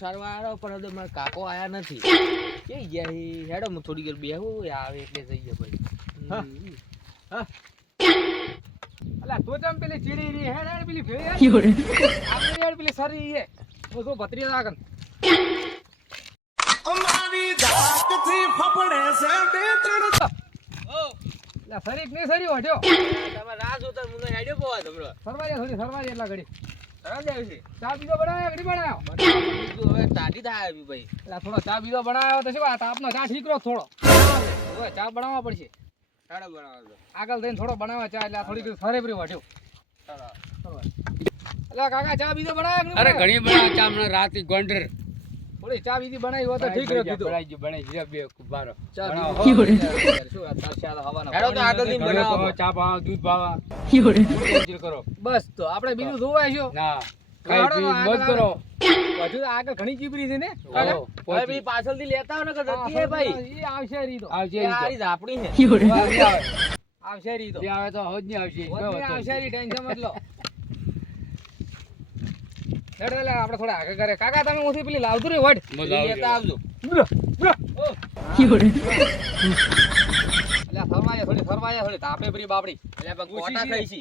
સરવા આવ્યો પણ હવે મારા કાકો આયા નથી કે ગયા હેડો હું થોડી ઘર બેહું આવે એટલે જઈએ ભાઈ હા અલા તો તમ પેલી ચીડી ની હેડ પેલી ભેળી આપણે હેડ પેલી સરી હે તો જો ભત્રી લાગન અમારી જાત થી ફફડે છે બે ત્રણ ઓ લા સરી કે સરી ઓઢ્યો તમે રાજ ઉતર મુને હેડ્યો પોવા તમરો સરવાજે થોડી સરવાજે એટલા ઘડી સરવા જાય છે ચા બીજો બનાવ્યો ઘડી બનાવ્યો હવે તાટી થાય આવી ભાઈ એટલે થોડો ચા બીજો બનાવ્યો તો શું વાત આપનો ચા ઠીકરો થોડો હવે ચા બનાવવા પડશે સાડો બનાવજો આગળ જઈને થોડો બનાવવા ચા એટલે થોડી ફરેબરી વાઢ્યો એટલે કાકા ચા બીજો બનાવ્યો અરે ઘણી બનાવ ચા હમણાં રાતે ગોંડર થોડી ચા બીજી બનાવી હોય તો ઠીક રહ્યો કીધું બનાવી બે બારો ચા બનાવો. શું આ તાર ચા હવાના હેડો તો આગળ ની બનાવો ચા પાવા દૂધ પાવા કરો બસ તો આપણે બીજું ધોવાય છો ના ખાઈ પી મોજ કરો હજુ આગળ ઘણી ચીબરી છે ને ઓહો, હવે પેલી પાછળથી લેતા આવો ને કે જતી હે ભાઈ એ આવશે રીતો આવશે એ ઈ તો. હારી જ આપણી હે આવશે રીતો જે આવે તો હોજ નહીં આવશે આવશે રી ટેન્શન મત લો લે આપણે થોડા આગળ કરે કાકા તમે ઓથી પેલી લાવતું રે વડ મજા આવે. લેતા આવજો અલ્યા ફરવાયા થોડી તાપે ભરી બાપડી એટલે પણ કોટા થઈ છે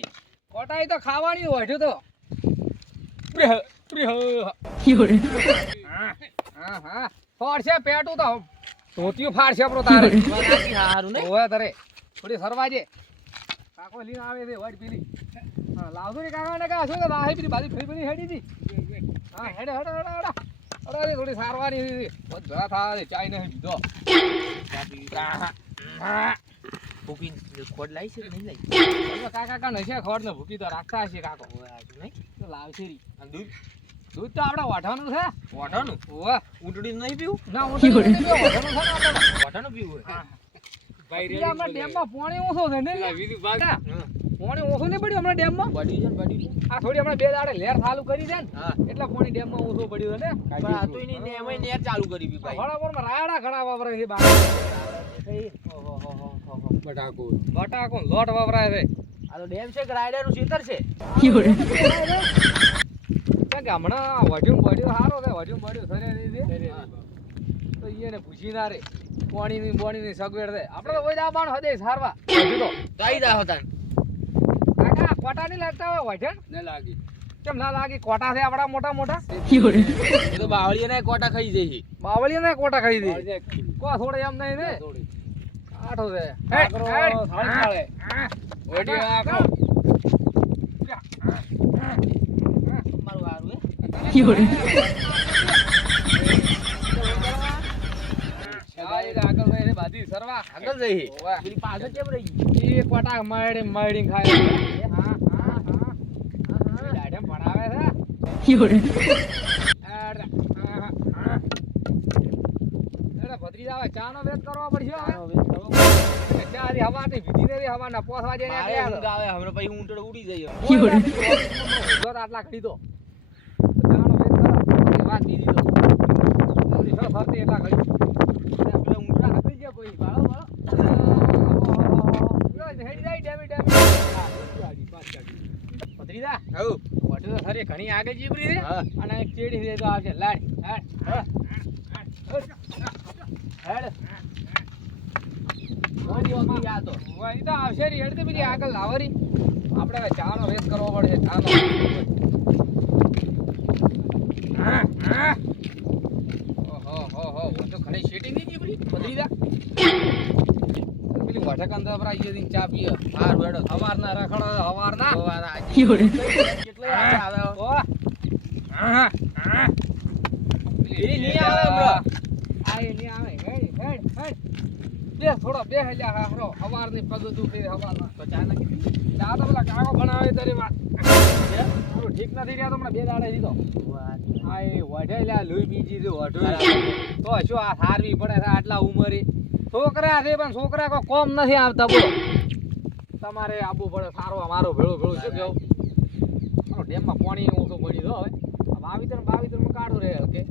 કોટાઈ તો ખાવાની વઢ્યું તો હા હા ફાડશે પેટું તો ધોતિયું ફાડશે આપણો તારે બનાવી હારું ને ઓય તારે થોડી સરવાજે કાકો લીન આવે છે વડ પેલી હા લાવજો ને કાકા ને કા શું કે વાહી પેલી બાજી ફરી ફરી હેડી દી હા હેડે અરે થોડી સારવાની બહુ જરા થાય ચાય નહીં પીધો ભૂકી ખોડ લાવી છે કે નહીં લાવી કાકા નશે ખોડ ને ભૂકી તો રાખતા હશે કાકો નહીં તો લાવશે રી અને દૂધ દૂધ તો આપણે વાઢવાનું છે વાટાનું ઓવે ઊંટડી નહીં પીવું ના હું તો વાઢવાનું છે ને આપણે વાટાનું પીવું હે ભાઈ આપણે ડેમમાં પાણી ઓછો છે ને વિધુ ભાગ પાણી ઓછું નહીં પડ્યું હમણાં ડેમમાં બડી છે બડી આ થોડી હમણાં બે દાડે લહેર ચાલુ કરી છે ને હા એટલે પાણી ડેમમાં ઓછું પડ્યું છે ને પણ આ તો એની ને એમાં નેર ચાલુ કરી બી ભાઈ વડાપુરમાં રાયડા ઘણા વપરાય છે બહાર બટાકો બટાકો લોટ વપરાય છે આ તો ડેમ છે કે રાયડાનું ખેતર છે કારણ કે હમણાં વઢ્યું સારો છે વઢ્યું સરે રીતે તો એને પૂછી ના રે પાણીની સગવડ છે આપણે તો કોઈ દાબાણ હદે સારવા વઢ્યું તો કઈ દા હતા કાકા કોટા નહીં લાગતા હોય વઢણ ન લાગી કેમ ના લાગી કોટા છે આપડા મોટા મોટા એ તો બાવળીયા કોટા ખાઈ જાય છે બાવળીયા ને કોટા ખાઈ દે કો થોડે એમ નહીં ને થોડી આઠો છે આકરો થાળી ચાલે ઓડી આકરો મારું હારું આગળ રહે બાજી સરવા આગળ જઈ ઓવે. પેલી પાછળ કેમ રહી ગઈ એ કોટા મળી ખાય હા દાઢે ભણાવે છે ભત્રીજા આવે ચા નો વેત કરવા પડશે હવે ચા હરી હવા ની વિધિ ને હવા ના પોસવા જઈને મારે ઊંઘ આવે હમણાં પછી ઊંટડો ઉડી જાય જો આટલા ખડી દો ચા નો વેત કરો વાત દીધી તો થોડી સર ફરતી એટલા ખડી પેલા ઊંટડા હપી ગયા પછી બાળો બાળો હેડી જાય ડેમી ભત્રીજા હઉ વટુ તો ખરી ઘણી આગળ જીબરી છે હા અને એક ચેડી છે તો આવશે લાડ હેડ મોડી ઓકી આ તો ઈ તો આવશે રી હેડ તો બીજી આગળ લાવરી આપણે હવે ચાનો રેસ કરવો પડશે ચાનો ઓહો વો તો ઘણી શેટી ની જીબરી ભત્રીજા પેલી વઠક અંદર પર આવી જઈને ચા પીએ હાર વેડો હવારના રખડો હવારના કેટલે આવે ઓ પેલી નહીં આવે હમણાં. આ એ નહીં આવે હેડ બે થોડો બે હલ્યા હારો હવારની પગ દુખી હવારના તો ચા નાખી ચા તો પેલા કાકો બનાવે તારી વાત થોડું ઠીક નથી રહ્યા તો હમણાં બે દાડે દીધો આ એ વઢેલા લોહી બીજી જો વઢું તો શું આ સારવી પડે છે આટલા ઉંમરે છોકરા છે પણ છોકરા કોઈ કોમ નથી આવતા બોલો તમારે આવવું પડે સારો મારો ભેળો શું કેવું ડેમમાં પાણી ઓછું પડી દો હવે વાવીતર માં કાઢું રહે કે